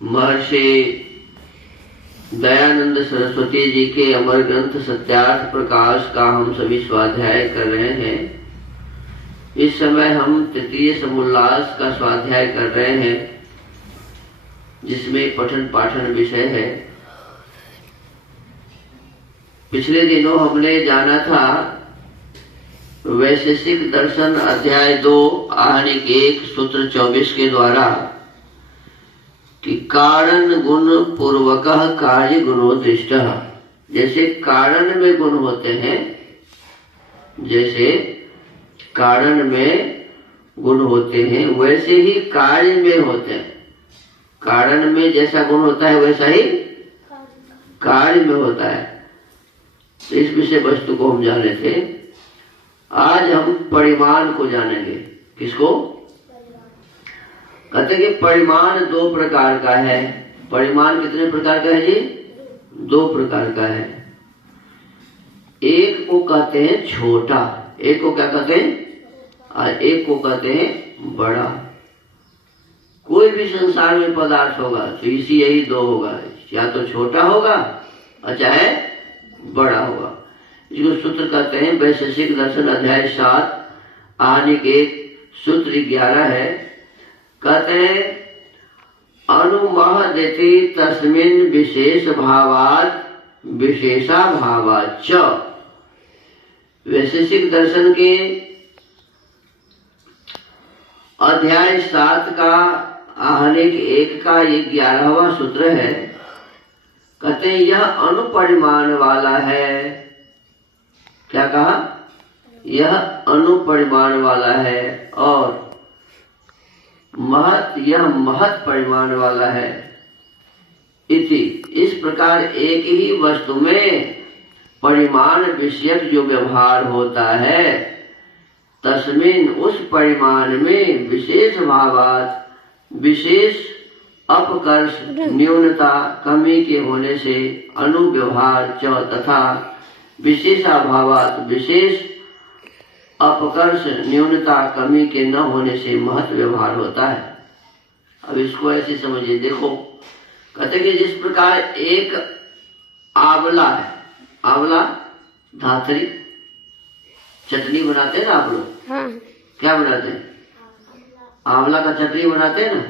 महर्षि दयानंद सरस्वती जी के अमर ग्रंथ सत्यार्थ प्रकाश का हम सभी स्वाध्याय कर रहे हैं। इस समय हम तृतीय समुल्लास का स्वाध्याय कर रहे हैं, जिसमें पठन पाठन विषय है। पिछले दिनों हमने जाना था वैशेषिक दर्शन अध्याय 2 आहनिक 1 सूत्र 24 के द्वारा कि कारण गुण पूर्वकः कार्य गुणो दृष्टः। जैसे कारण में गुण होते हैं, जैसे कारण में गुण होते हैं, वैसे ही कार्य में होते हैं। कारण में जैसा गुण होता है वैसा ही कार्य में होता है। तो इस विषय वस्तु को हम जाने थे। आज हम परिमाण को जानेंगे। किसको? कहते हैं कि परिमाण 2 प्रकार का है। परिमाण कितने प्रकार का है जी? 2 प्रकार का है। एक को कहते हैं छोटा, एक को क्या कहते हैं? और एक को कहते हैं बड़ा। कोई भी संसार में पदार्थ होगा तो इसी यही 2 होगा, या तो छोटा होगा और चाहे बड़ा होगा। इसको सूत्र कहते हैं वैशेषिक दर्शन अध्याय 7 आहनिक 1 सूत्र 11 है। कहते हैं अनुमह देति तस्मिन् विशेष भावात् विशेषा भावाच्च। वैशेषिक दर्शन के अध्याय 7 का आहनिक 1 का ये 11वां सूत्र है। कहते हैं यह अनुपरिमाण वाला है। क्या कहा? यह अनुपरिमाण वाला है और यह महत परिमाण वाला है। इति इस प्रकार एक ही वस्तु में परिमाण विषयक जो व्यवहार होता है, तस्मिन् उस परिमाण में विशेष भावात विशेष अपकर्ष न्यूनता कमी के होने से अनुव्यवहार च तथा विशेषाभावात विशेष अपकर्ष न्यूनता कमी के न होने से महत् व्यवहार होता है। अब इसको ऐसे समझिए। देखो, कहते कि जिस प्रकार एक आंवला है, आंवला धातरी चटनी बनाते हैं ना आप लोग? हाँ। क्या बनाते हैं? आंवला का चटनी बनाते हैं ना।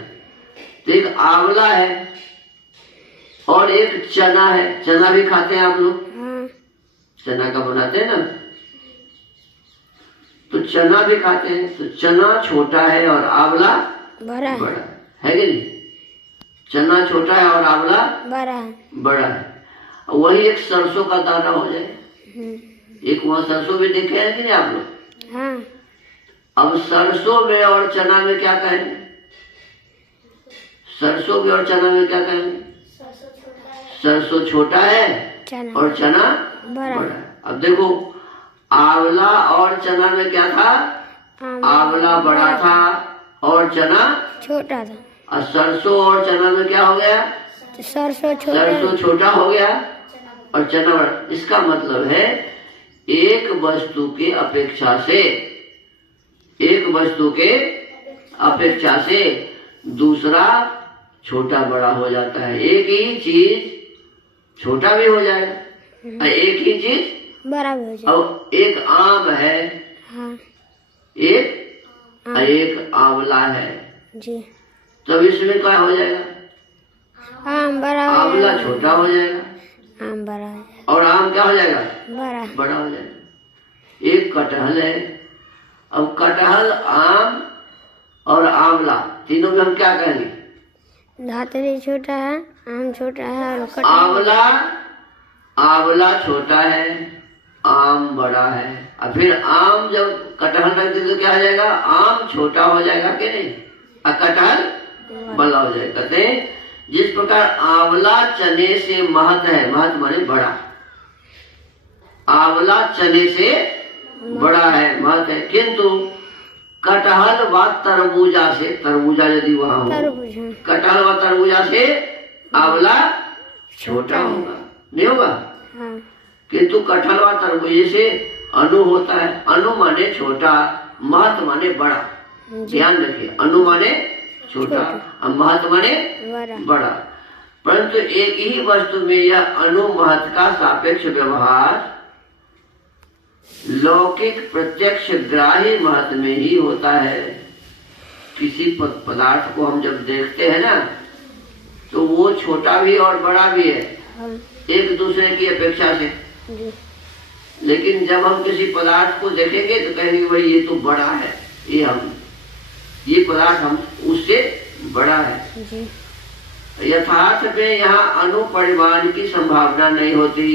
तो एक आंवला है और एक चना है। चना भी खाते हैं आप लोग? हाँ। चना का बनाते हैं ना, तो चना भी खाते हैं। तो चना छोटा है और आंवला बड़ा है कि नहीं? चना छोटा है और आंवला बड़ा है। वही एक सरसों का दाना हो जाए। एक वहाँ सरसों भी देखे हैं कि नहीं आप लोग? हाँ। अब सरसों में और चना में क्या कहेंगे? सरसों में और चना में क्या कहेंगे? सरसों छोटा है और चना बड़ा है। अब देखो, आंवला और चना में क्या था? आंवला बड़ा था और चना छोटा था। और सरसों और चना में क्या हो गया? सरसों छोटा हो गया और चना बड़ा। इसका मतलब है एक वस्तु के अपेक्षा से दूसरा छोटा बड़ा हो जाता है। एक ही चीज छोटा भी हो जाएगा और एक ही चीज बड़ा भी हो जाएगा। और एक आम है, हाँ। एक आंवला है जी। तब इसमें क्या हो जाएगा? आम बड़ा, आंवला छोटा हो जाएगा, आम बड़ा और आम क्या हो जाएगा? बड़ा हो जाएगा। एक कटहल है। अब कटहल, आम और आंवला तीनों में हम क्या कहेंगे? धातरी छोटा है, आम छोटा है और आंवला छोटा है, आम बड़ा है। और फिर आम जब कटहल रखते तो क्या हो जाएगा? आम छोटा हो जाएगा कि नहीं, और कटहल बड़ा हो जाएगा। कहते हैं जिस प्रकार आंवला चने से महत है, महत माने बड़ा, आंवला चने से बड़ा है, महत है, किंतु कटहल व तरबूजा से, तरबूजा यदि वहाँ हो, कटहल व तरबूजा से आंवला छोटा होगा, नहीं होगा? हाँ। किंतु कटहल व तरबूजे से अनु होता है। अनु माने छोटा, महत माने बड़ा। ध्यान रखिए, अनु माने छोटा, महत माने बड़ा। परंतु एक ही वस्तु में यह अनुमहत का सापेक्ष व्यवहार लौकिक प्रत्यक्ष ग्राही महत में ही होता है। किसी पदार्थ को हम जब देखते हैं ना, तो वो छोटा भी और बड़ा भी है एक दूसरे की अपेक्षा से। लेकिन जब हम किसी पदार्थ को देखेंगे तो कहेंगे भाई ये तो बड़ा है, ये पदार्थ हम उससे बड़ा है। यथार्थ में यहाँ अनुपरिमाण की संभावना नहीं होती।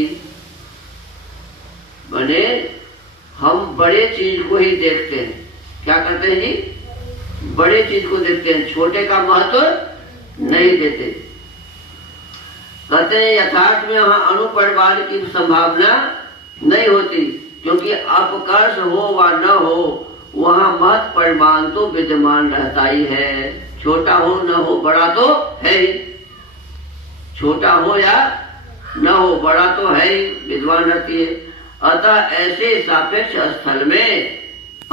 बने हम बड़े चीज को ही देखते हैं। क्या करते हैं जी? बड़े चीज को देखते हैं, छोटे का महत्व नहीं देते। कहते हैं यथार्थ में वहाँ अनुपरिमाण की संभावना नहीं होती, क्योंकि अपकर्ष हो व न हो वहाँ महत् परिमाण तो विद्यमान रहता ही है। छोटा हो न हो बड़ा तो है ही, छोटा हो या न हो बड़ा तो है ही, विद्यमान रहती है। अतः ऐसे सापेक्ष स्थल में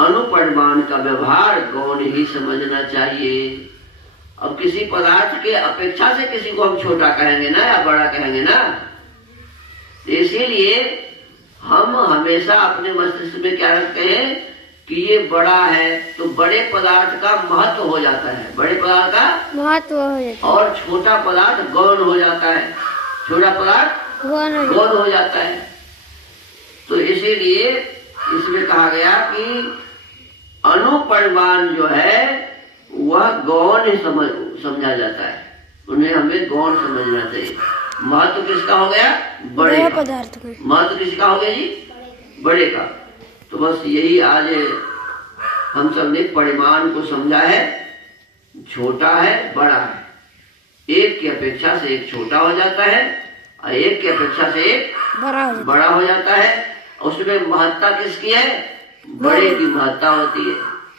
अनुपरिमाण का व्यवहार गौण ही समझना चाहिए। अब किसी पदार्थ के अपेक्षा से किसी को हम छोटा कहेंगे ना या बड़ा कहेंगे ना, इसीलिए हम हमेशा अपने मस्तिष्क में क्या रखते हैं कि ये बड़ा है, तो बड़े पदार्थ का महत्व हो जाता है, बड़े पदार्थ का महत्व हो जाता है, और छोटा पदार्थ गौण हो जाता है, छोटा पदार्थ गौण हो जाता है। तो इसीलिए इसमें कहा गया कि अनुपरिमाण जो है वह गौण समझा जाता है, उन्हें हमें गौण समझना चाहिए। महत्व किसका हो गया? बड़े पदार्थ का। महत्व किसका हो गया जी? बड़े का। तो बस यही आज हम सब ने परिमाण को समझा है, छोटा है बड़ा है, एक की अपेक्षा से एक छोटा हो जाता है और एक की अपेक्षा से एक बड़ा हो जाता है। उसमें महत्ता किसकी है? बड़े की महत्ता होती है।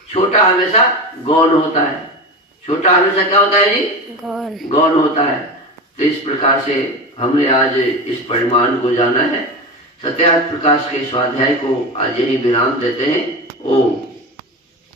छोटा हमेशा गौण होता है, छोटा हमेशा क्या होता है जी? गौण होता है। तो इस प्रकार से हमने आज इस परिमाण को जाना है। सत्यार्थ प्रकाश के स्वाध्याय को आज यही विराम देते हैं। ओम।